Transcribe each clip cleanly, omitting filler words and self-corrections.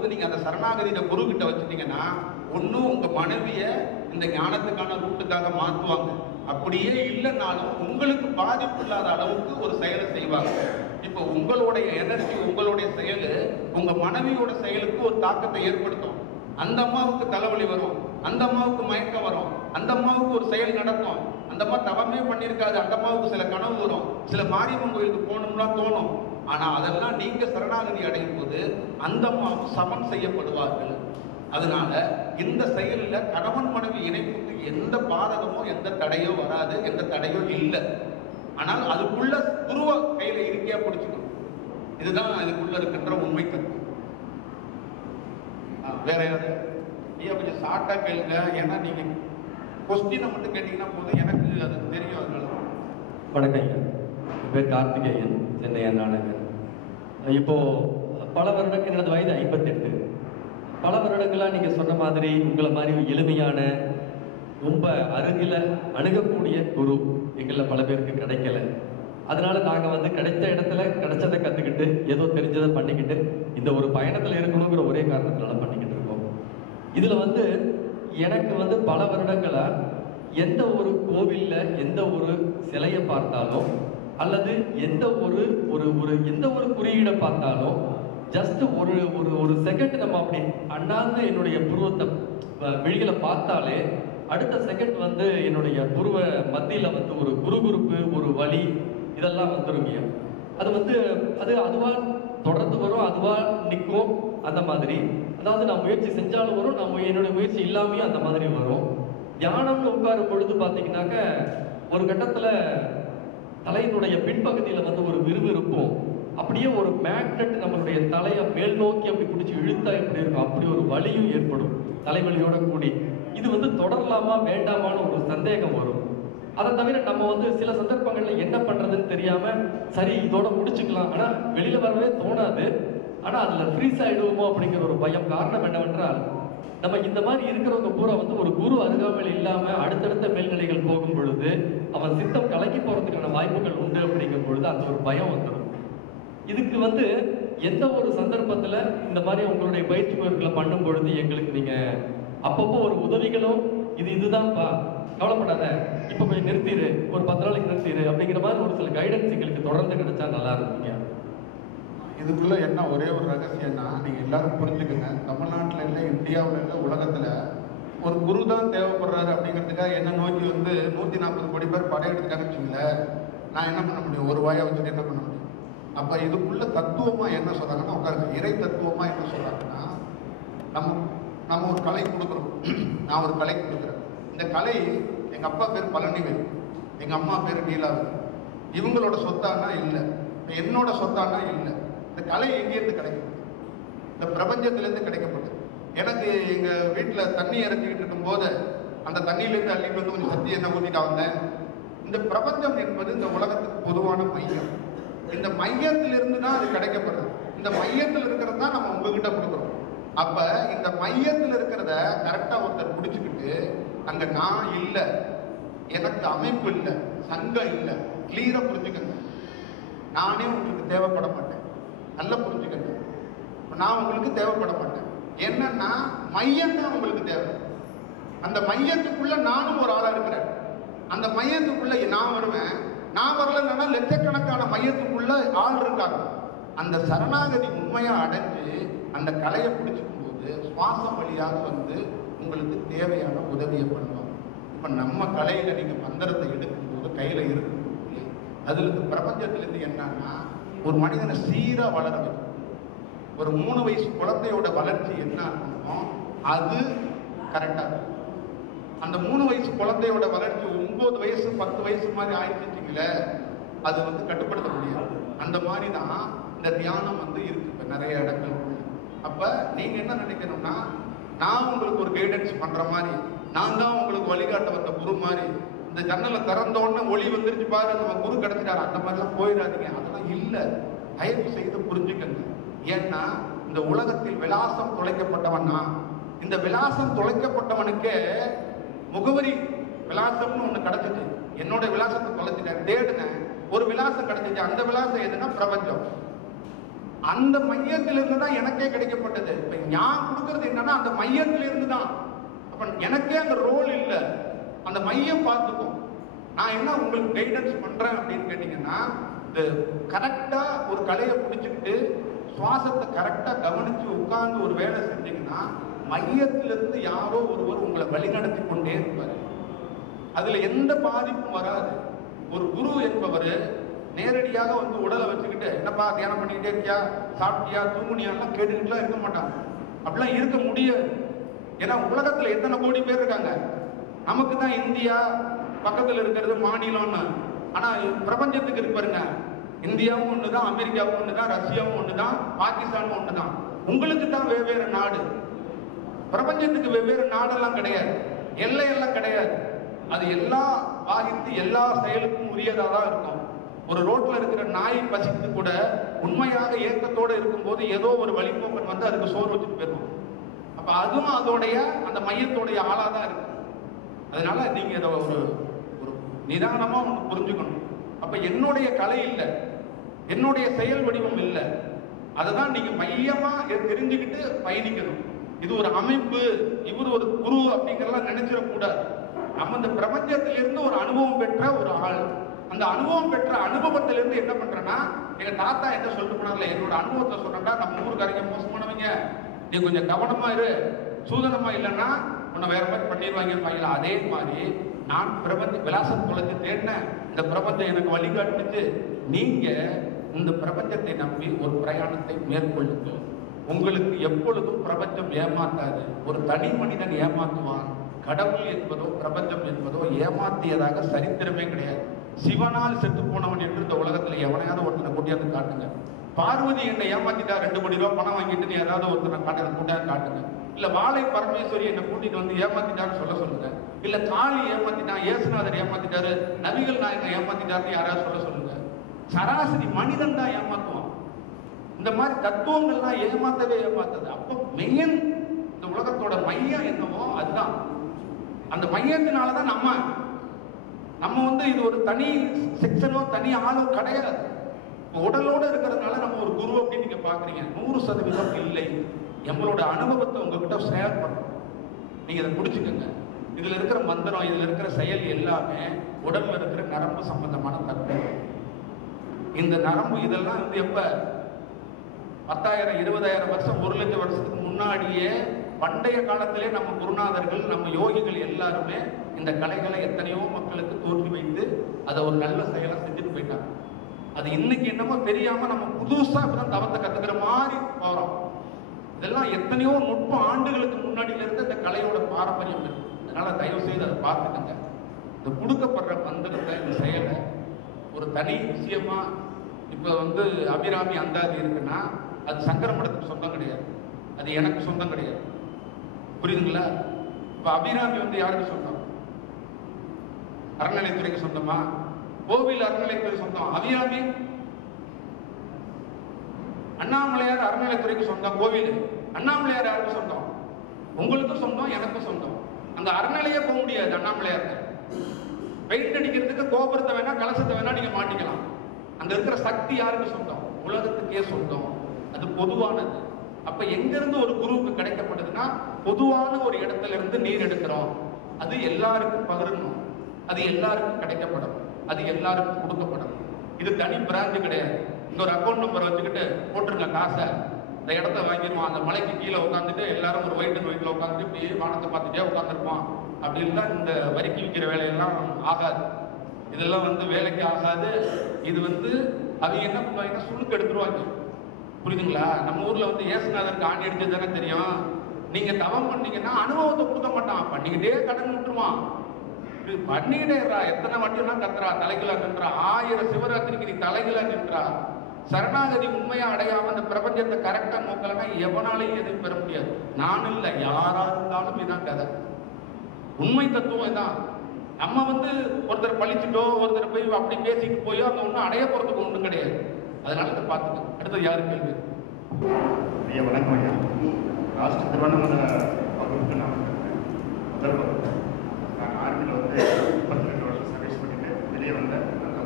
போது நீங்க அந்த சரணாகதியில குரு கிட்ட வச்சுட்டீங்கன்னா, ஒன்னும் உங்க மனைவிய இந்த ஞானத்துக்கான ரூட்டுக்காக மாற்றுவாங்க. அப்படியே இல்லைன்னாலும் உங்களுக்கு பாதிப்பு இல்லாத அளவுக்கு ஒரு செயலை செய்வாங்க. இப்போ உங்களுடைய எனர்ஜி, உங்களுடைய செயல் உங்க மனைவியோட செயலுக்கு ஒரு தாக்கத்தை ஏற்படுத்தும். அந்த அம்மாவுக்கு தலைவலி வரும், அந்த அம்மாவுக்கு மயக்கம் வரும், அந்த அம்மாவுக்கு ஒரு செயல் நடக்கும், அந்த அம்மா தவமே பண்ணியிருக்காது, அந்த அம்மாவுக்கு சில கனவு வரும், சில மாரியம்மன் கோயிலுக்கு போகணும்லாம் தோணும். ஆனா அதெல்லாம் நீங்க சரணாகதி அடையும் போது அந்த அம்மாவும் சமன் செய்யப்படுவார்கள். அதனால இந்த செயலில் கணவன் மனைவி இணைப்புக்கு எந்த பாதகமோ எந்த தடையோ வராது, எந்த தடையோ இல்லை. ஆனால் அதுக்குள்ள குருவ கையில இருக்கையா பிடிச்சுக்கணும். இதுதான் இதுக்குள்ள இருக்கின்ற உண்மை தத்துவம். வேற யாரு ஐயா கொஞ்சம் ஷார்ட்டா கேளுங்க, ஏன்னா நீங்க கொஸ்டினை மட்டும் கேட்டீங்கன்னா போதும், எனக்கு அது தெரியும். அதனால வணக்கம் ஐயா, என் பேர் கார்த்திகேயன், சென்னை அண்ணா நகர். இப்போ பல வருடங்கள், எனது வயது 58. பல வருடங்களாக நீங்கள் சொன்ன மாதிரி உங்களை மாதிரி எளிமையான ரொம்ப அருகில் அணுகக்கூடிய குரு எங்களில் பல பேருக்கு கிடைக்கல. அதனால நாங்கள் கிடைத்த இடத்துல கிடைச்சதை கற்றுக்கிட்டு ஏதோ தெரிஞ்சதை பண்ணிக்கிட்டு இந்த ஒரு பயணத்தில் இருக்கணுங்கிற ஒரே காரணத்தினால பண்ணிக்கிட்டு இருக்கோம். இதில் எனக்கு பல வருடங்களாக எந்த ஒரு கோவிலில் எந்த ஒரு சிலையை பார்த்தாலும் அல்லது எந்த ஒரு எந்த ஒரு குறியீடை பார்த்தாலும் ஜஸ்ட் ஒரு செகண்ட் நம்ம அப்படி அண்ணாந்து என்னுடைய புருவத்தை விழிகளை பார்த்தாலே அடுத்த செகண்ட் என்னுடைய புருவ மத்தியில் ஒரு குறுகுறுப்பு, ஒரு வலி, இதெல்லாம் வந்துருங்க. அது அதுவா தொடர்ந்து வரும், அதுவா நிற்கும். அந்த மாதிரி அதாவது நான் முயற்சி செஞ்சாலும் வரும், என்னுடைய முயற்சி இல்லாமையும் அந்த மாதிரி வரும். தியானம்னு உட்காரும் பொழுது பார்த்தீங்கன்னாக்க ஒரு கட்டத்தில் தலையினுடைய பின்பகுதியில் ஒரு விறுவிறுப்பும், அப்படியே ஒரு மேக்னெட் நம்மளுடைய தலையை மேல் நோக்கி அப்படி பிடிச்சி இழுத்தா எப்படி இருக்கும் அப்படி ஒரு வலியும் ஏற்படும், தலைவலியோட கூடி. இது தொடரலாமா வேண்டாமான்னு ஒரு சந்தேகம் வரும். அதை தவிர நம்ம சில சந்தர்ப்பங்கள்ல என்ன பண்றதுன்னு தெரியாம சரி இதோட முடிச்சுக்கலாம், ஆனா வெளியில வரவே தோணாது, ஆனா அதுல ஃப்ரீஸ் ஆயிடுவோமோ அப்படிங்கிற ஒரு பயம். காரணம் என்னவென்றால் நம்ம இந்த மாதிரி இருக்கிறவங்க பூரா ஒரு குரு அருகாமையில் இல்லாம அடுத்தடுத்த மேல்நிலைகள் போகும் பொழுது அவன் சித்தம் கலக்கி போறதுக்கான வாய்ப்புகள் உண்டு. அப்படிங்கும் பொழுது அந்த ஒரு பயம் வந்துடும். இதுக்கு எந்த ஒரு சந்தர்ப்பத்துல இந்த மாதிரி உங்களுடைய பயிற்சி முறைகளை பண்ணும் பொழுது எங்களுக்கு நீங்க அப்பப்போ ஒரு உதவிகளும் இதுதான்ப்பா கவலைப்படாத, இப்ப கொஞ்சம் நிறுத்திடு, ஒரு 10 நாளைக்கு நிறுத்திடு அப்படிங்கிற மாதிரி ஒரு சில கைடன்ஸ் எங்களுக்கு தொடர்ந்து கிடைச்சா நல்லா இருக்குங்க. இதுக்குள்ள என்ன ஒரே ஒரு ரகசியம்னா, நீங்க எல்லாரும் புரிஞ்சுக்கங்க, தமிழ்நாட்டில் இல்லை, இந்தியாவில் இல்லை, உலகத்துல ஒரு குரு தான் தேவைப்படுறாரு அப்படிங்கிறதுக்காக என்ன நோக்கி 140 கோடி பேர் படையெடுத்துக்காக வச்சுங்களேன், நான் என்ன பண்ண முடியும்? ஒரு வாயை வச்சுட்டு என்ன பண்ண முடியும்? அப்ப இதுக்குள்ள தத்துவமா என்ன சொல்றாங்கன்னா, உட்காருங்க, இறை தத்துவமா என்ன சொல்றாங்கன்னா, நம்ம ஒரு கலை கொடுக்குறோம். நான் ஒரு கலை கொடுக்குறேன். இந்த கலை எங்க அப்பா பேர் பழனிவேல், எங்க அம்மா பேர் நீலாவதி. இவங்களோட சொத்தானா இல்லை, என்னோட சொத்தானா இல்லை. இந்த கலை எங்கேருந்து கிடைக்கும்? இந்த பிரபஞ்சத்திலேருந்து கிடைக்கப்பட்டது. எனக்கு எங்க வீட்டுல தண்ணி இறக்கிட்டு இருக்கும் போது அந்த தண்ணியிலேருந்து அள்ளிட்டு கொஞ்சம் சக்தி என்ன ஊத்திட்டா வந்தேன். இந்த பிரபஞ்சம் என்பது இந்த உலகத்துக்கு பொதுவான மையம். இந்த மையத்திலிருந்து தான் அது கிடைக்கப்படுது. இந்த மையத்தில் இருக்கிறது தான் நம்ம உங்ககிட்ட கொடுக்குறோம். அப்ப இந்த மையத்தில் இருக்கிறத கரெக்டா ஒருத்தர் பிடிச்சுக்கிட்டு, அங்க நான் இல்லை, எனக்கு அமைப்பு இல்லை, சங்கம் இல்லை, கிளியரா புரிஞ்சுக்கங்க. நானே உங்களுக்கு தேவைப்பட மாட்டேன், நல்லா புரிஞ்சுக்கங்க. நான் உங்களுக்கு தேவைப்பட மாட்டேன். என்னன்னா மையம் தான் உங்களுக்கு தேவை. அந்த மையத்துக்குள்ள நானும் ஒரு ஆளா இருக்கிறேன். அந்த மையத்துக்குள்ள நான் வருவேன். நான் வரலன்னா லட்சக்கணக்கான மையத்துக்குள்ள ஆள் இருக்காங்க. அந்த சரணாகதி உண்மையா அடைஞ்சு அந்த கலையை பிடிச்சிக்கும் போது சுவாசம் வழியாக உங்களுக்கு தேவையான உதவியை பண்ணுவாங்க. இப்ப நம்ம கலையில நீங்க மந்திரத்தை எடுக்கும்போது கையில இருக்கும்போது அதுல இருந்து பிரபஞ்சத்திலிருந்து என்னன்னா ஒரு மனிதனை சீரா வளர வைக்கும். ஒரு 3 வயசு குழந்தையோட வளர்ச்சி என்ன ஆகணும் அது கரெக்டா இருக்கும். அந்த 3 வயசு குழந்தையோட வளர்ச்சி 9 வயசு 10 வயசு மாதிரி ஆயிடுச்சுங்களே, அது கட்டுப்படுத்த முடியாது. அந்த மாதிரி தான் இந்த தியானம் இருக்கு இப்ப நிறைய இடங்கள். அப்ப நீங்க என்ன நினைக்கணும்னா, நான் உங்களுக்கு ஒரு கைடன்ஸ் பண்ற மாதிரி, நான் தான் உங்களுக்கு வழிகாட்ட வந்த குரு மாதிரி, இந்த ஜன்னலை திறந்த உடனே ஒளி வந்துருச்சு பாரு நம்ம குரு கிடைச்சிட்டாரு, அந்த மாதிரிலாம் போயிடாதீங்க. அதெல்லாம் இல்லை. தயவு செய்து புரிஞ்சுக்கங்க. ஏன்னா இந்த உலகத்தில் விலாசம் தொலைக்கப்பட்டவன்னா, இந்த விலாசம் தொலைக்கப்பட்டவனுக்கே முகவரி விலாசம்னு ஒண்ணு கிடைச்சிச்சு. என்னோட விலாசத்தை தொலைச்சிட்டேன், தேடுனேன், ஒரு விலாசம் கிடைச்சிச்சு. அந்த விலாசம் எதுனா பிரபஞ்சம். அந்த மையத்திலிருந்து தான் எனக்கே கிடைக்கப்பட்டது. இப்ப நான் கொடுக்கறது என்னன்னா அந்த மையத்துல இருந்து தான். அப்ப எனக்கே அந்த ரோல் இல்லை, அந்த மையம் பார்த்துக்கும். நான் என்ன உங்களுக்கு கைடன்ஸ் பண்றேன் அப்படின்னு கேட்டீங்கன்னா, இந்த கரெக்டா ஒரு கலையை பிடிச்சிக்கிட்டு சுவாசத்தை கரெக்டா கவனிச்சு உட்கார்ந்து ஒரு வேலை செஞ்சீங்கன்னா மையத்திலிருந்து யாரோ ஒருவர் உங்களை வழிநடத்தி கொண்டே இருப்பாரு. அதுல எந்த பாதிப்பும் வராது. ஒரு குரு என்பவர் நேரடியாக வந்து உடலை வச்சுக்கிட்டு என்னப்பா தியானம் பண்ணிக்கிட்டே இருக்கியா, சாப்பிட்டியா, தூங்குனியாலாம் கேட்டுக்கிட்டுலாம் இருக்க மாட்டாங்க. அப்படிலாம் இருக்க முடியாது. ஏன்னா உலகத்துல எத்தனை கோடி பேர் இருக்காங்க. நமக்கு தான் இந்தியா பக்கத்துல இருக்கிறது மாநிலம்னு, ஆனா பிரபஞ்சத்துக்கு இருப்பாருங்க. இந்தியாவும் ஒண்ணுதான், அமெரிக்காவும் ஒண்ணுதான், ரஷ்யாவும் ஒண்ணுதான், பாகிஸ்தானும் ஒண்ணுதான். உங்களுக்கு தான் வெவ்வேறு நாடு. பிரபஞ்சத்துக்கு வெவ்வேறு நாடெல்லாம் கிடையாது, எல்லையெல்லாம் கிடையாது. அது எல்லா பாகித்து எல்லா செயலுக்கும் உரியதா தான் இருக்கும். ஒரு ரோட்ல இருக்கிற நாய் பசித்து கூட உண்மையாக ஏக்கத்தோடு இருக்கும்போது ஏதோ ஒரு வழிபோக்கன் வந்து அதுக்கு சோறு வச்சுட்டு போயிருவோம். அப்ப அதுவும் அதோடைய அந்த மையத்தோடைய ஆளா தான் இருக்கு. அதனால நீங்க இதை ஒரு ஒரு நிதானமா ஒன்று புரிஞ்சுக்கணும். அப்ப என்னுடைய கலை இல்லை, என்னுடைய செயல் வடிவம் இல்லை, அதை தான் நீங்க மையமா தெரிஞ்சுக்கிட்டு பயணிக்கணும். இது ஒரு அமைப்பு, இவர் ஒரு குரு அப்படிங்கிறலாம் நினைச்சிடக்கூடாது. நம்ம இந்த பிரபஞ்சத்திலிருந்து ஒரு அனுபவம் பெற்ற ஒரு ஆள். அந்த அனுபவம் பெற்ற அனுபவத்திலிருந்து என்ன பண்றேன்னா, எங்க தாத்தா என்ன சொல்லிட்டு போனார்ல, என்னோட அனுபவத்தை சொன்னா, நம்ம ஊருக்காரங்க மோசமானவங்க, நீ கொஞ்சம் கவனமா இரு, சூதனமா இல்லைன்னா உன்னை வேற மாதிரி பண்ணிடுவாங்க. அதே மாதிரி நான் பிரபஞ்ச விலாசம் குலத்தை தேடினேன், இந்த பிரபஞ்சம் எனக்கு வழிகாட்டுச்சு. நீங்க இந்த பிரபஞ்சத்தை நம்பி ஒரு பிரயாணத்தை மேற்கொள்ளுங்கள். உங்களுக்கு எப்பொழுதும் பிரபஞ்சம் ஏமாத்தாது. ஒரு தனி மனிதன் ஏமாத்துவான். கடவுள் என்பதோ பிரபஞ்சம் என்பதோ ஏமாத்தியதாக சரித்திரமே கிடையாது. சிவனால் செத்து போனவன் என்று இந்த உலகத்துல எவனையாவது ஒருத்தனை கூட்டியாந்து காட்டுங்க. பார்வதி என்னை ஏமாத்திட்டா, 2 கோடி ரூபாய் பணம் வாங்கிட்டு ஏதாவது ஒருத்தனை கூட்டியாந்து காட்டுங்க. இல்ல வாழை பரமேஸ்வரி என்னை கூட்டிட்டு வந்து ஏமாத்திட்டான்னு சொல்லுங்க. இல்ல காளி ஏமாத்திட்டான், இயேசுநாதர் ஏமாத்திட்டாரு, நபிகள் நாயகன் ஏமாத்திட்டாருன்னு யாராவது சொல்லுங்க. சராசரி மனிதன் தான் ஏமாத்துவான். இந்த மாதிரி தத்துவங்கள்லாம் ஏமாத்தவே ஏமாத்தது. அப்போ மெயின் இந்த உலகத்தோட மையம் என்னவோ அதுதான். அந்த மையத்தினாலதான் நம்ம வந்து இது ஒரு தனி செக்ஷனோ தனி ஆளோ கிடையாது. உடலோட இருக்கிறதுனால நம்ம ஒரு குரு அப்படின்னு நீங்க பாக்குறீங்க. 100% இல்லை. நம்மளோட அனுபவத்தை உங்ககிட்ட ஷேர் பண்ணணும். நீங்க இதை புடிச்சுக்கோங்க. இதுல இருக்கிற மந்திரம், இதுல இருக்கிற செயல் எல்லாமே உடல்ல இருக்கிற நரம்பு சம்பந்தமான தத்துவம். இந்த நரம்பு இதெல்லாம் வந்து எப்ப 10,000 20,000 வருஷம் 1 லட்சம் வருஷத்துக்கு முன்னாடியே பண்டைய காலத்திலே நம்ம குருநாதர்கள், நம்ம யோகிகள் எல்லாருமே இந்த கலைகளை எத்தனையோ மக்களுக்கு தோற்றி வைத்து அதை ஒரு நல்ல செயலை செஞ்சுட்டு போயிட்டாங்க. அது இன்னைக்கு என்னமோ தெரியாம நம்ம புதுசா இப்பதான் தவத்தை கத்துக்கிற மாதிரி போறோம். இதெல்லாம் எத்தனையோ 30 ஆண்டுகளுக்கு முன்னாடியில இருந்து இந்த கலையோட பாரம்பரியம் இருக்கு. அதனால தயவு செய்து அதை பார்த்துக்கங்க. இந்த கொடுக்கப்படுற மந்திரத்தை, இந்த செயலை ஒரு தனி விஷயமா இப்ப வந்து அபிராமி அந்தாதி இருக்குன்னா அது சங்கர மடத்துக்கு சொந்தம் கிடையாது, அது எனக்கு சொந்தம் கிடையாது. புரியுதுங்களா? இப்ப அபிராமி வந்து யாருக்கு சொந்தம்? அறநிலைத்துறைக்கு சொந்தமா? கோவில் அறநிலைத்துறை சொந்தம். அபிராமி அண்ணாமலையார் அறநிலைத்துறைக்கு சொந்தம். கோவில் அண்ணாமலையார் யாருக்கு சொந்தம்? உங்களுக்கும் சொந்தம், எனக்கும் சொந்தம். அந்த அறநிலையே போக முடியாது. அண்ணாமலையார் பெயிண்ட் அடிக்கிறதுக்கு கோபுரத்தை வேணா கலசத்தை வேணா நீங்க மாட்டிக்கலாம். அங்க இருக்கிற சக்தி யாருக்கு சொந்தம்? உலகத்துக்கே சொந்தம். அது பொதுவானது. அப்ப எங்க இருந்து ஒரு குருவுக்கு கிடைக்கப்படுதுன்னா, பொதுவான ஒரு இடத்துல இருந்து நீர் எடுக்கிறோம். அது எல்லாருக்கும் பகிரணும், அது எல்லாருக்கும் கிடைக்கப்படும், அது எல்லாருக்கும் கொடுக்கப்படும். இது தனி பிராஞ்சு கிடையாது. இங்க ஒரு அக்கௌண்ட் நம்பர் வச்சுக்கிட்டு போட்டுருங்க காசை, இந்த இடத்த வாங்கிடுவான். அந்த மலைக்கு கீழே உட்காந்துட்டு எல்லாரும் ஒரு ஒயிட் அண்ட் ஒயிட்ல உட்காந்துட்டு இப்படியே வானத்தை பார்த்துட்டே உட்காந்துருப்பான். அப்படின்னா இந்த வரிக்கு விற்கிற வேலையெல்லாம் ஆகாது. இதெல்லாம் வந்து வேலைக்கு ஆகாது. இது வந்து அது என்ன பண்ணுவாங்கன்னா சுழுக்கு எடுத்துருவாங்க. புரியுதுங்களா? நம்ம ஊர்ல வந்து ஏசுநாதருக்கு ஆணி அடிச்சது தானே தெரியும். நீங்க தவம் பண்ணீங்கன்னா அனுபவத்தை கொடுக்க மாட்டான், பண்ணிக்கிட்டே கடன் விட்டுருவான். பண்ணிக்கிட்டேறா, எத்தனை வட்டினா கத்துறா, தலைகளா நின்றா, 1000 சிவராத்திரிக்கு நீ தலைகளா நின்றா. சரணாகதி உண்மையா அடையாம இந்த பிரபஞ்சத்தை கரெக்டா நோக்கலன்னா எவனாலையும் எதுவும் பெற முடியாது. நான் இல்ல, யாரா இருந்தாலும் இதான் கதை. உண்மை தத்துவம் தான். நம்ம வந்து ஒருத்தர் பழிச்சுட்டோ ஒருத்தர் போய் அப்படி பேசிட்டு போயோ அங்க ஒன்றும் அடைய போறதுக்கு ஒன்றும் கிடையாது. அதனால இதை பார்த்துக்கோ. அடுத்தது யாரு கேள்வி? ஐயா வணக்கம். ஐயா லாஸ்ட் திருவண்ணாமலை வகுப்புக்கு நான் முதல் வகுப்பு. நான் ஆர்மியில் வந்து 32 வருஷம் சர்வீஸ் பண்ணிட்டு வெளியே வந்தேன். அந்த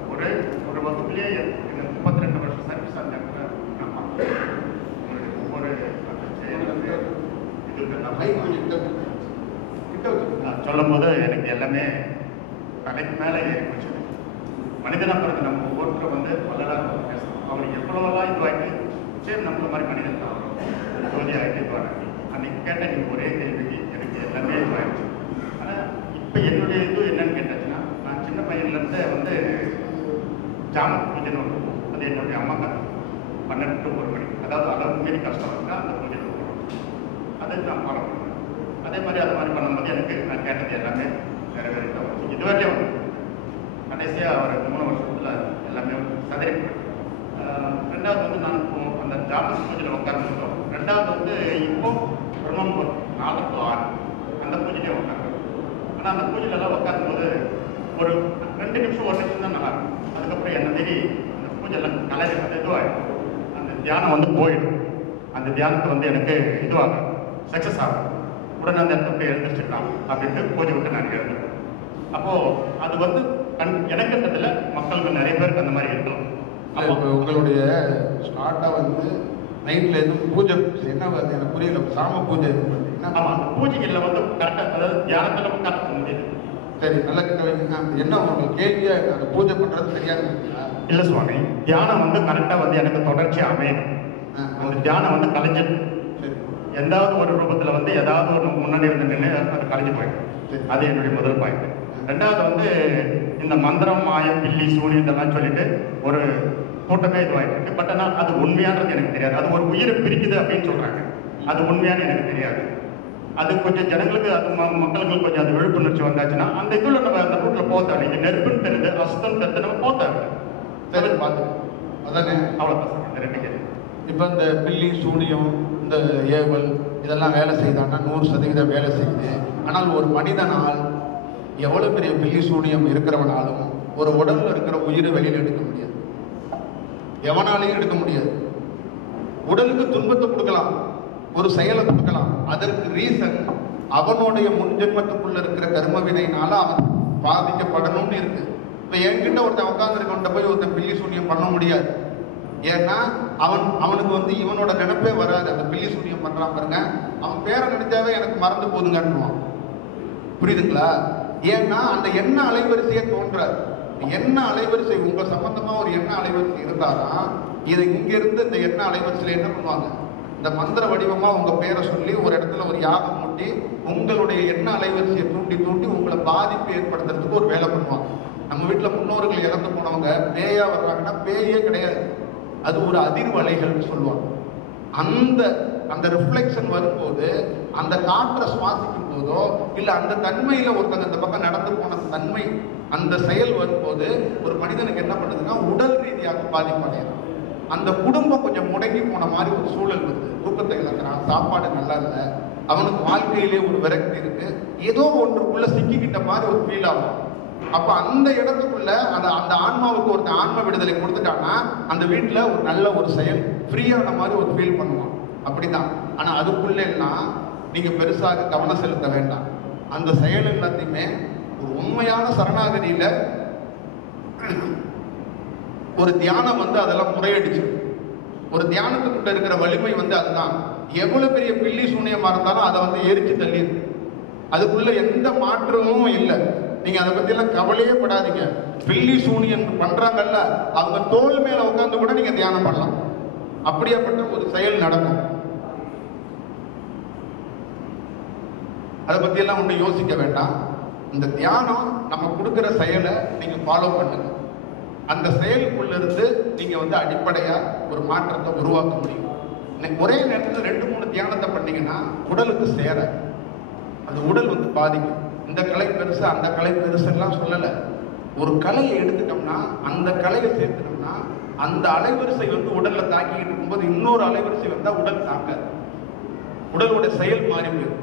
ஒரு வகுப்புலேயே இந்த 32 வருஷம் சர்வீஸ் அந்த இடத்துல நான் பார்த்தேன். ஒவ்வொரு செயல் வந்து மைக் கொஞ்சம் கிட்ட வச்சு நான் சொல்லும் போது எனக்கு எல்லாமே தலைக்கு மேலே ஏறி போச்சு. மனிதனாக பிறகு நம்ம ஒவ்வொருத்தரும் வந்து வல்லலாக பேசணும். அவர் எவ்வளோலாம் இதுவாகிட்டு சரி நம்மள மாதிரி மனிதன் தான் ஜோதி ஆகிட்டு இதுவாங்க. அன்னைக்கு கேட்ட நீங்கள் ஒரே கேள்விக்கு எனக்கு எல்லாமே இதுவாகிடுச்சு. ஆனால் இப்போ என்னுடைய இது என்னன்னு கேட்டாச்சுன்னா, நான் சின்ன பையன்லேருந்து வந்து ஜாமத் பூஜைன்னு ஒன்று இருக்கும். அது என்னுடைய அம்மா கதை 12 to 1 மணி, அதாவது அளவுக்கு மீறி கஷ்டம் இருக்கா அந்த பூஜையில் போகணும். அதை நான் ஃபாலோ பண்ணுவேன். அதே மாதிரி அது மாதிரி பண்ணும்போது எனக்கு நான் கேட்டது எல்லாமே நிறைவேறிதான் போச்சு. இதுவரையும் கடைசியாக ஒரு 3 வருஷத்தில் எல்லாமே சதறி. ரெண்டாவது வந்து நான் இப்போ அந்த ஜாமத் பூஜையில் உட்கார்ந்துருக்கோம். ரெண்டாவது வந்து இப்போ பிரம்மம்பூர் 4 to 6 அந்த பூஜையிலே உட்காந்துருக்கோம். ஆனால் அந்த பூஜையிலலாம் உட்காரும்போது ஒரு 2 நிமிஷம் 1 நிமிஷம் தான் நல்லா இருக்கும். அதுக்கப்புறம் என்ன தேடி அந்த பூஜையெல்லாம் கலைஞர் வந்து இதுவாகிடும். அந்த தியானம் வந்து போயிடும். அந்த தியானத்தை வந்து எனக்கு இதுவாகும், சக்ஸஸ் ஆகும். உடனே அந்த இடத்துல போய் எழுந்திரிச்சிடலாம் அப்படின்ட்டு பூஜை விட்டு நான் எழுதுறேன். அப்போது அது வந்து எனக்குன்றதில் மக்களுக்கு நிறைய பேருக்கு அந்த மாதிரி இருக்கலாம். இப்போ உங்களுடைய ஸ்டார்ட்டாக வந்து நைட்டில் எதுவும் பூஜை என்ன வருது எனக்கு புரியல. சாம பூஜை என்ன? ஆமாம், அந்த பூஜைகளில் வந்து கரெக்டாக, அதாவது தியானத்தில் கரெக்டாக பண்ண முடியாது. சரி, நல்லா கிட்ட வைங்க. என்ன உங்களுக்கு கேள்வியாக அந்த பூஜை பண்ணுறது தெரியாது இல்லை சுவாமி, தியானம் வந்து கரெக்டாக வந்து எனக்கு தொடர்ச்சியாக அமையணும். அந்த தியானம் வந்து கலைஞ்சிடும். சரி, எந்தாவது ஒரு ரூபத்தில் வந்து ஏதாவது ஒரு முன்னாடி வந்து நின்று அது கலைஞ்சு போயிடும். அது என்னுடைய முதல் பாயிண்ட். ரெண்டாவது வந்து இந்த மந்திரம், மாயம், பில்லி, சூனி இதெல்லாம் சொல்லிட்டு ஒரு கூட்டமே இதுவாகிட்டு இருக்கு. பட் ஆனால் அது உண்மையானது எனக்கு தெரியாது. அது ஒரு உயிரை பிரிக்குது அப்படின்னு சொல்கிறாங்க. அது உண்மையான எனக்கு தெரியாது. அது கொஞ்சம் ஜனங்களுக்கு, அது மக்களுக்கு கொஞ்சம் அது விழிப்புணர்ச்சி வந்தாச்சுன்னா அந்த இதில் நம்ம அந்த ரூட்டில் போத்தாங்க. இங்கே நெருப்புன்னு தெரியுது, அசுத்தம் தெரிஞ்சு நம்ம போத்தாங்க. சரி, பார்த்து அதானே. அவ்வளோதான் சார், இந்த 2 கேள்வி. இப்போ இந்த பில்லி, சூனியம், இந்த ஏவல் இதெல்லாம் வேலை செய்தான்னா 100% வேலை செய்யுது. ஆனால் ஒரு மனிதனால் எவ்வளோ பெரிய பில்லி சூனியம் இருக்கிறவனாலும் ஒரு உடம்புல இருக்கிற உயிரை வெளியில் எடுக்க முடியாது. எவனாலையும் எடுக்க முடியாது. உடலுக்கு துன்பத்தை கொடுக்கலாம், ஒரு செயலை கொடுக்கலாம். அதற்கு ரீசன் அவனுடைய முன்ஜென்மத்துக்குள்ள இருக்கிற கர்ம வினையினால அவன் பாதிக்கப்படணும்னு இருக்கு. இப்போ என்கிட்ட ஒருத்தன் உட்காந்துருக்கவன்ட்ட போய் ஒருத்தன் பில்லி சூனியம் பண்ண முடியாது. ஏன்னா அவனுக்கு வந்து இவனோட நினைப்பே வராது. அந்த பில்லி சூனியம் பண்றான் பாருங்க, அவன் பேரை நினைச்சாவே எனக்கு மறந்து போதுங்கன்னுவான். புரியுதுங்களா? ஏன்னா அந்த எண்ண அலைவரிசையே தோன்றாது. எண்ண அலைவரிசை உங்க சம்பந்தமா ஒரு எண்ண அலைவரிசை இருந்தாதான் இது இங்க இருந்து இந்த எண்ண அலைவரிசையில என்ன பண்ணுவாங்க, இந்த மந்திர வடிவமா உங்க பேரை சொல்லி ஒரு இடத்துல ஒரு யாகம் மூட்டி உங்களுடைய எண்ண அலைவரிசையை தூண்டி தூண்டி உங்களை பாதிப்பு ஏற்படுத்துறதுக்கு ஒரு வேலை பண்ணுவாங்க. நம்ம வீட்டுல முன்னோர்கள் இறந்து போனவங்க பேயா வர்றாங்கன்னா பேயே கிடையாது, அது ஒரு அதிர்வு அலைகள்னு சொல்லுவாங்க. அந்த ரிஃப்ளெக்ஷன் வரும்போது, அந்த காற்றை சுவாசிக்கும் போதோ இல்லை அந்த தன்மையில ஒருத்தங்க இந்த பக்கம் நடந்து போன தன்மை, அந்த செயல் வரும்போது ஒரு மனிதனுக்கு என்ன பண்ணுதுன்னா உடல் ரீதியாக பாதிப்படையும். அந்த குடும்பம் கொஞ்சம் முடங்கி போன மாதிரி ஒரு சூழல் வருது. தூக்கத்தை இழக்கிறான், சாப்பாடு நல்லா இல்லை, அவனுக்கு வாழ்க்கையிலே ஒரு விரக்தி இருக்கு, ஏதோ ஒன்றுக்குள்ள சிக்கிக்கிட்ட மாதிரி ஒரு ஃபீல் ஆகும். அப்ப அந்த இடத்துக்குள்ள அந்த ஆன்மாவுக்கு ஒருத்தன் ஆன்ம விடுதலை கொடுத்துட்டான்னா அந்த வீட்டுல ஒரு நல்ல ஒரு செயல் ஃப்ரீயான மாதிரி ஒரு ஃபீல் பண்ணுவான். அப்படிதான். ஆனா அதுக்குள்ளேன்னா நீங்க பெருசாக கவனம் செலுத்த வேண்டாம். அந்த செயல் எல்லாத்தையுமே ஒரு உண்மையான சரணாகதியில ஒரு தியானம் வந்து அதெல்லாம் முறையடிச்சு, ஒரு தியானத்துக்குள்ள இருக்கிற வலிமை வந்து அதுதான். எவ்வளவு பெரிய பில்லி சூனியமா இருந்தாலும் அதை வந்து எரிச்சு தள்ளிடு. அதுக்குள்ள எந்த மாற்றமும் இல்லை. நீங்க அதை பத்தி எல்லாம் கவலையே படாதீங்க. பில்லி சூனியம் பண்றாங்கல்ல, அவங்க தோல் மேல உட்கார்ந்து கூட நீங்க தியானம் பண்ணலாம். அப்படியாப்பட்ட ஒரு செயல் நடக்கும். அதை பத்தி எல்லாம் ஒன்றும் யோசிக்க வேண்டாம். இந்த தியானம் நம்ம கொடுக்கிற செயலை நீங்க ஃபாலோ பண்ணுங்க. அந்த செயலுக்குள்ள இருந்து நீங்க வந்து அடிப்படையா ஒரு மாற்றத்தை உருவாக்க முடியும். ஒரே நேரத்தில் 2-3 தியானத்தை பண்ணீங்கன்னா உடலுக்கு சேர அந்த உடல் வந்து பாதிக்கும். இந்த கலை பெருசு அந்த கலை பெருசு எல்லாம் சொல்லலை. ஒரு கலையை எடுத்துட்டோம்னா அந்த கலையை சேர்த்துட்டோம்னா அந்த அலைவரிசை வந்து உடல்ல தாக்கிக்கிட்டு இருக்கும்போது இன்னொரு அலைவரிசை வந்தால் உடல் தாக்காது, உடலோட செயல் மாறி போயிடும்.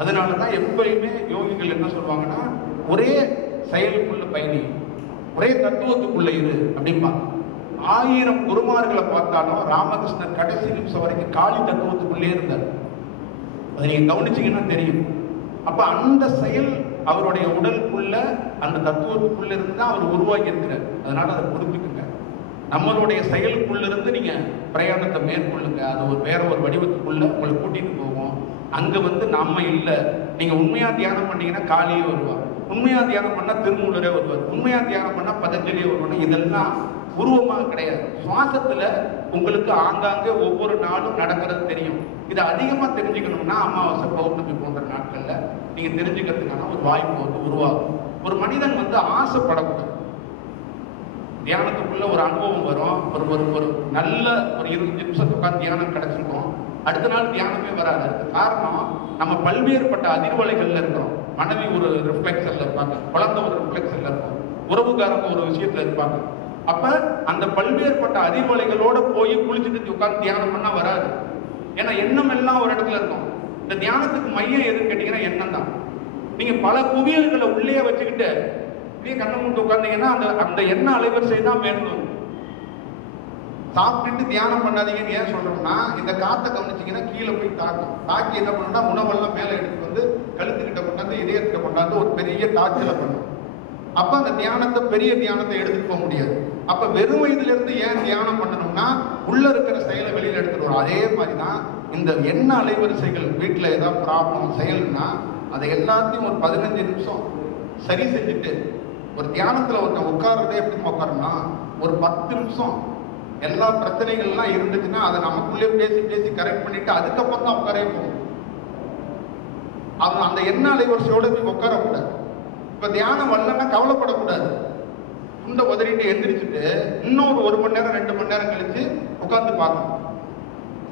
அதனாலதான் எப்பயுமே யோகிகள் என்ன சொல்லுவாங்கன்னா ஒரே செயலுக்குள்ள பயணி, ஒரே தத்துவத்துக்குள்ள இரு அப்படிம்பாங்க. 1000 குருமார்களை பார்த்தாலும் ராமகிருஷ்ணர் கடைசி நிமிஷம் வரைக்கும் காளி தத்துவத்துக்குள்ளே இருந்தார். அதை நீங்க கவனிச்சீங்கன்னா தெரியும். அப்ப அந்த செயல் அவருடைய உடலுக்குள்ள அந்த தத்துவத்துக்குள்ள இருந்து தான் அவர் உருவாக்கி இருக்கிறார். அதனால அதை புரிஞ்சுக்குங்க. நம்மளுடைய செயலுக்குள்ள இருந்து நீங்க பிரயாணத்தை மேற்கொள்ளுங்க. அது வேற ஒரு வடிவத்துக்குள்ள உங்களை கூட்டிட்டு போவோம். அங்க வந்து நம்ம இல்லை. நீங்க உண்மையா தியானம் பண்ணீங்கன்னா காளியே வருவார், உண்மையா தியானம் பண்ணா திருமூலரே வருவார், உண்மையா தியானம் பண்ணா பதஞ்சலியே வருவார். இதெல்லாம் உருவமாக கிடையாது. சுவாசத்துல உங்களுக்கு ஆங்காங்கே ஒவ்வொரு நாளும் நடக்கிறது தெரியும். இதை அதிகமா தெரிஞ்சுக்கணும்னா அமாவாசை பௌர்ணமி போன்ற நாட்கள்ல நீங்க தெரிஞ்சுக்கிறதுக்கான ஒரு வாய்ப்பு வந்து உருவாகும். ஒரு மனிதன் வந்து ஆசைப்படக்கூடாது. தியானத்துக்குள்ள ஒரு அனுபவம் வரும். ஒரு ஒரு ஒரு நல்ல ஒரு 20 நிமிஷத்துக்கு உட்காந்து தியானம் கிடைச்சிருக்கும், அடுத்த நாள் தியானமே வராது. அதுக்கு காரணம் நம்ம பல்வேறுபட்ட அதிர்வலைகள்ல இருக்கிறோம். மனைவி ஒரு ரிஃப்ளெக்ஷன்ல இருப்பாங்க, குழந்தை ஒரு ரிஃப்ளெக்ஷன்ல இருக்கும், உறவுக்காரங்க ஒரு விஷயத்துல இருப்பாங்க. அப்ப அந்த பல்வேறுபட்ட அதிர்வலைகளோட போய் குளிச்சுட்டு உட்காந்து தியானம் பண்ணா வராது. ஏன்னா எண்ணம் எல்லாம் ஒரு இடத்துல இருக்கும். இந்த தியானத்துக்கு மையம் எதுன்னு கேட்டீங்கன்னா எண்ணம் தான். நீங்க பல குவியல்களை உள்ளே வச்சுக்கிட்டு இப்படியே கண்ணை மூட்டு உட்கார்ந்தீங்கன்னா அந்த அந்த எண்ண அலைவரிசை தான் வேணும். சாப்பிட்டுட்டு தியானம் பண்ணாதீங்கன்னு ஏன் சொல்றோம்னா, இந்த காத்தை கவனிச்சீங்கன்னா கீழே போய் தாக்கும். தாக்கி என்ன பண்ணணும்னா உணவெல்லாம் மேலே எடுத்து வந்து கழுத்துக்கிட்ட கொண்டாந்து இதயத்துக்கிட்ட கொண்டாந்து ஒரு பெரிய காய்ச்சலை பண்ணும். அப்ப அந்த தியானத்தை பெரிய தியானத்தை எடுத்துட்டு போக முடியாது. அப்ப வெறும் வயதுல இருந்து ஏன் தியானம் பண்ணணும்னா உள்ள இருக்கிற செயலை வெளியில எடுத்துட்டு வரும். அதே மாதிரிதான் இந்த எண்ண அலைவரிசைகள் வீட்டுல ஏதாவது ப்ராப்ளம் செயல்னா அதை எல்லாத்தையும் ஒரு 15 நிமிஷம் சரி செஞ்சுட்டு, ஒரு தியானத்துல ஒருத்தன் உட்கார்றதே எப்படி உட்காரணும்னா ஒரு 10 நிமிஷம் எல்லா பிரச்சனைகள்லாம் இருந்துச்சுன்னா அதை நமக்குள்ளே பேசி பேசி கரெக்ட் பண்ணிட்டு அதுக்கப்புறம் தான் உட்காரவே போகும். அவன் அந்த எண்ண அலைவரிசையோட நீங்க உட்காரக்கூடாது. இப்ப தியானம் வரலன்னா கவலைப்படக்கூடாது. துண்டை உதறிட்டு எந்திரிச்சுட்டு இன்னொரு 1 மணி நேரம் 2 மணி நேரம் கழிச்சு உட்கார்ந்து பார்க்கணும்.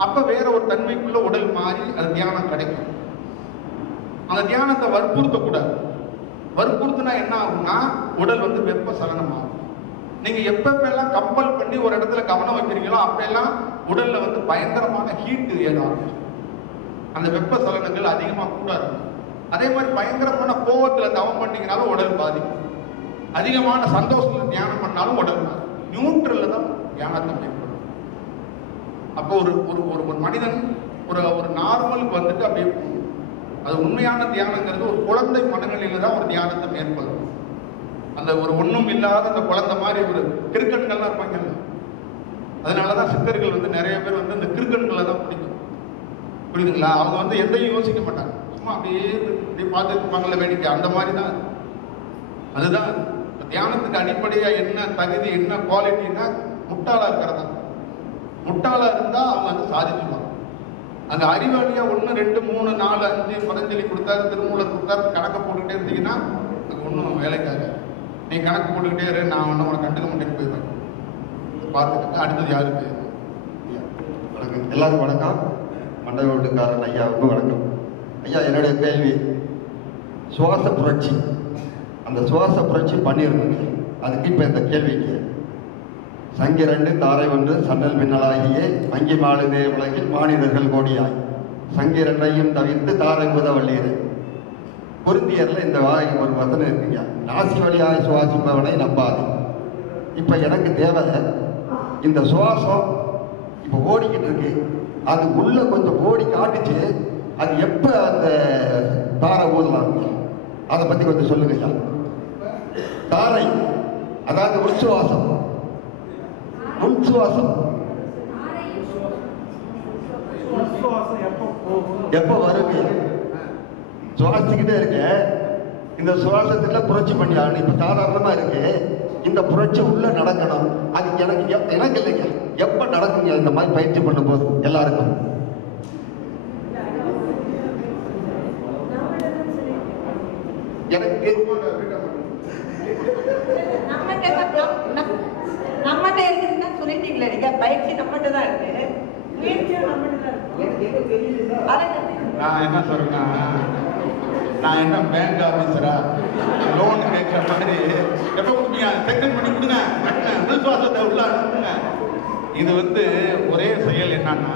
அப்ப வேற ஒரு தன்மைக்குள்ள உடல் மாறி அது தியானம் கிடைக்கும். அந்த தியானத்தை வற்புறுத்தக்கூடாது. வற்புறுத்தினா என்ன ஆகும்னா உடல் வந்து வெப்ப சலனம் ஆகும். நீங்க எப்பெல்லாம் கம்பல் பண்ணி ஒரு இடத்துல கவனம் வைக்கிறீங்களோ அப்பெல்லாம் உடல்ல வந்து பயங்கரமான ஹீட் ஏதாவது அந்த வெப்ப சலனங்கள் அதிகமா கூட இருக்கும். அதே மாதிரி பயங்கரமான கோபத்துல தவம் பண்ணீங்கனாலும் உடல் பாதிக்கும். அதிகமான சந்தோஷத்துல தியானம் பண்ணாலும் உடல் பாதிக்கும். நியூட்ரல்ல தான் தியானத்தை மேற்கொள்ளும். அப்போ ஒரு ஒரு ஒரு மனிதன் ஒரு ஒரு நார்மலுக்கு வந்துட்டு அப்படியே அது உண்மையான தியானங்கிறது ஒரு குழந்தை மனநிலையில தான் ஒரு தியானத்தை மேற்கொள்ளும். அந்த ஒரு ஒண்ணும் இல்லாத அந்த குழந்தை மாதிரி ஒரு கிறுக்கன்கள்லாம் இருப்பாங்கல்ல, அதனாலதான் சித்தர்கள் வந்து நிறைய பேர் வந்து இந்த கிறுக்கன்களை தான் பிடிக்கும். புரியுதுங்களா? அவங்க வந்து எதையும் யோசிக்க மாட்டாங்க, சும்மா அப்படியே இப்படி பார்த்துட்டு இருப்பாங்கல்ல வேடிக்கை. அந்த மாதிரி தான் அதுதான் தியானத்துக்கு அடிப்படையா என்ன தகுதி என்ன குவாலிட்டின்னா முட்டாளா இருக்கிறதா. முட்டாளா இருந்தா அவங்க வந்து சாதிச்சுவாங்க. அந்த அறிவாளியா 1 2 3 4 5 பதஞ்சலி கொடுத்தாரு, திருமூலர் கொடுத்தாரு கணக்கை போட்டுக்கிட்டே இருந்தீங்கன்னா அது ஒன்றும் வேலைக்காக. நீ கணக்கு போட்டுக்கிட்டே இரு, நான் ஒன்றும் உனக்கு கண்டுக்க மாட்டேன்னு போயிடுவேன். பார்த்துக்கிட்டு அடுத்தது யாருக்கு? வணக்கம், எல்லாருக்கும் வணக்கம். மண்டபக்காரன் ஐயாவுக்கும் வணக்கம். ஐயா, என்னுடைய கேள்வி சுவாச புரட்சி. அந்த சுவாச புரட்சி பண்ணியிருந்தீங்க, அதுக்கு இப்போ இந்த கேள்விக்கு சங்கி 2 தாரை 1 சன்னல் மின்னலாகியே வங்கி மாளுதே உலகில் மானிடர்கள் கோடியாய் சங்கி 2ஐயும் தவிர்த்து தாரை உதவள்ளீர். பொருந்தியர்ல இந்த ஒரு வசனம் இருக்குங்க, நாசி வழியாய் சுவாசிப்பவனை நம்பாது. இப்ப எனக்கு தேவை இந்த சுவாசம் இப்ப ஓடிக்கிட்டு இருக்கு, அது உள்ள கொஞ்சம் ஓடி காட்டுச்சு, அது எப்ப அந்த தாரை ஊதலாம் அதை பத்தி கொஞ்சம் சொல்லுங்க ஐயா. தாரை அதாவது உள்சுவாசம், உள்சுவாசம் எப்ப வருங்க? சுவாசிக்கிட்டே இருக்க, இந்த சுவாசத்துல புரட்சி பண்ணியாகணும். இப்ப சாதாரணமா இருக்கு, இந்த புரட்சி உள்ள நடக்கணும். அது எனக்கு இல்லைங்க, எப்ப நடக்குங்க இந்த மாதிரி பயிற்சி பண்ணும் போது எல்லாருக்கும்? எனக்கு நம்மகிட்ட இருக்குதுன்னா சொல்லிட்டீங்களே நீங்க, பயிற்சி நம்மகிட்ட தான் இருக்கு, முயற்சியும் நம்மகிட்ட தான் இருக்கு. நான் என்ன சொல்றேன்னா, நான் என்ன பேங்க் ஆபீசரா லோன் கேட்கிற மாதிரி எப்ப கொடுப்பீங்க? செகண்ட் பண்ணி கொடுங்க, விசுவாசத்தை உள்ள அனுப்புங்க. இது வந்து ஒரே செயல். என்னன்னா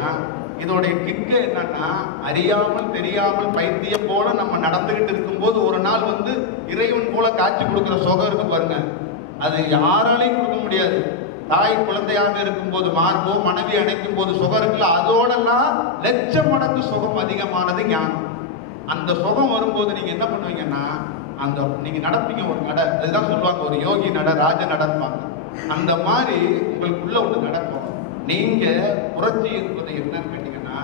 இதோடைய கிக்கு என்னன்னா, அறியாமல் தெரியாமல் பைத்தியம் போல நம்ம நடந்துகிட்டு இருக்கும்போது ஒரு நாள் வந்து இறைவன் போல காட்சி கொடுக்குற சுகம் இருக்கு பாருங்க, அது யாராலையும் கொடுக்க முடியாது. தாய் குழந்தையாக இருக்கும்போது மார்போ மனைவி அணைக்கும் போது சுகம் இருக்குல்ல, அதோடலாம் லட்சம் மடங்கு சுகம் அதிகமானது ஞானம். அந்த சுகம் வரும்போது நீங்க என்ன பண்ணுவீங்கன்னா, அந்த நீங்க நடப்பீங்க ஒரு நட, அதுதான் சொல்லுவாங்க ஒரு யோகி நட ராஜ நடப்பாங்க. அந்த மாதிரி உங்களுக்குள்ள ஒன்று நடக்கும். நீங்க புரட்சி என்பது என்னன்னு கேட்டீங்கன்னா,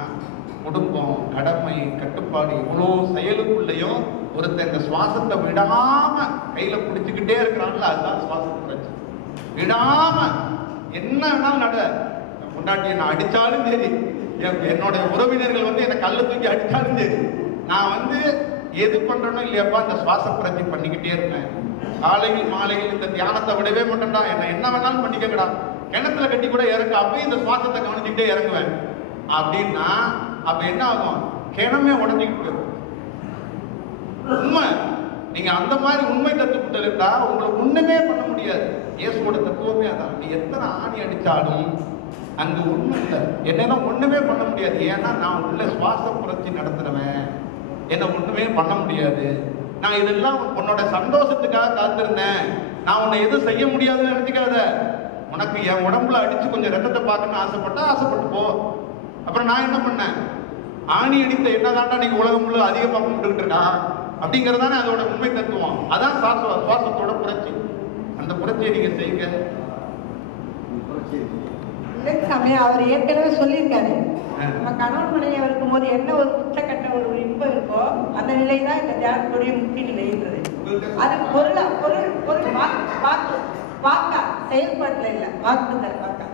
குடும்பம், கடமை, கட்டுப்பாடு கட்டுப்பாடு. இவ்வளோ செயலுக்குள்ளேயும் ஒருத்தர் இந்த சுவாசத்தை விடாம கையில பிடிச்சுக்கிட்டே இருக்கிறாங்கல்ல, அதுதான் சுவாச புரட்சி. விடாம என்ன வேணாலும் நட, முன்னாடி என்ன அடிச்சாலும் சரி, என்னுடைய உறவினர்கள் வந்து என்னை கல்ல தூக்கி அடிச்சாலும் சரி, நான் எது பண்றேனோ இல்லையாப்பா இந்த சுவாச புரட்சி பண்ணிக்கிட்டே இருப்பேன். காலையில் மாலையில் இந்த தியானத்தை விடவே மாட்டேன்டா, என்ன வேணாலும் பண்ணிக்கடா, கிணத்துல கட்டி கூட இறங்க, அப்பயும் இந்த சுவாசத்தை கவனிச்சுக்கிட்டே இறங்குவேன் அப்படின்னா அப்ப என்ன ஆகும்? கிணமே உடஞ்சிக்கிட்டு போயிடும். உண்மை, நீங்க அந்த மாதிரி உண்மை தத்துவத்தில் இருந்தா உங்களை ஒண்ணுமே பண்ண முடியாது. இயேசுவோட தத்துவமே அதான். நீ எத்தனை ஆணி அடிச்சாலும் அங்க உண்மை இல்லை, என்னெல்லாம் ஒண்ணுமே பண்ண முடியாது. ஏன்னா நான் உள்ள சுவாச புரட்சி நடத்துறவன், என்ன ஒண்ணுமே பண்ண முடியாது. நான் இதெல்லாம் உன்னோட சந்தோஷத்துக்காக காத்திருந்தேன், நான் உன்னை எதுவும் செய்ய முடியாதுன்னு நினைச்சுக்காத. உனக்கு என் உடம்புல அடிச்சு கொஞ்சம் ரத்தத்தை பார்க்கணும்னு ஆசைப்பட்டா ஆசைப்பட்டு போ. அப்புறம் நான் என்ன பண்ணேன்? ஆணி அடித்த என்னதாண்டா நீங்க உலகம் முழு அதிகமாக கும்பிட்டுக்கிட்டு இருக்கான் அப்படிங்கிறதானே அதோட உண்மை தத்துவம். அதான் சுவாசத்தோட புரட்சி. அந்த புரட்சியை நீங்க செய்யுங்க. சாமி, அவர் ஏற்கனவே சொல்லியிருக்காரு, நம்ம கணவன் மனைவி இருக்கும் போது என்ன ஒரு உச்சக்கட்ட ஒரு இன்பம் இருக்கோ அந்த நிலை தான் இந்த தியானத்துடைய முக்கிய நிலைன்றது. அது பொருள் வாக்கா செயல்பாட்டுல இல்லை, வாக்கு வாக்கா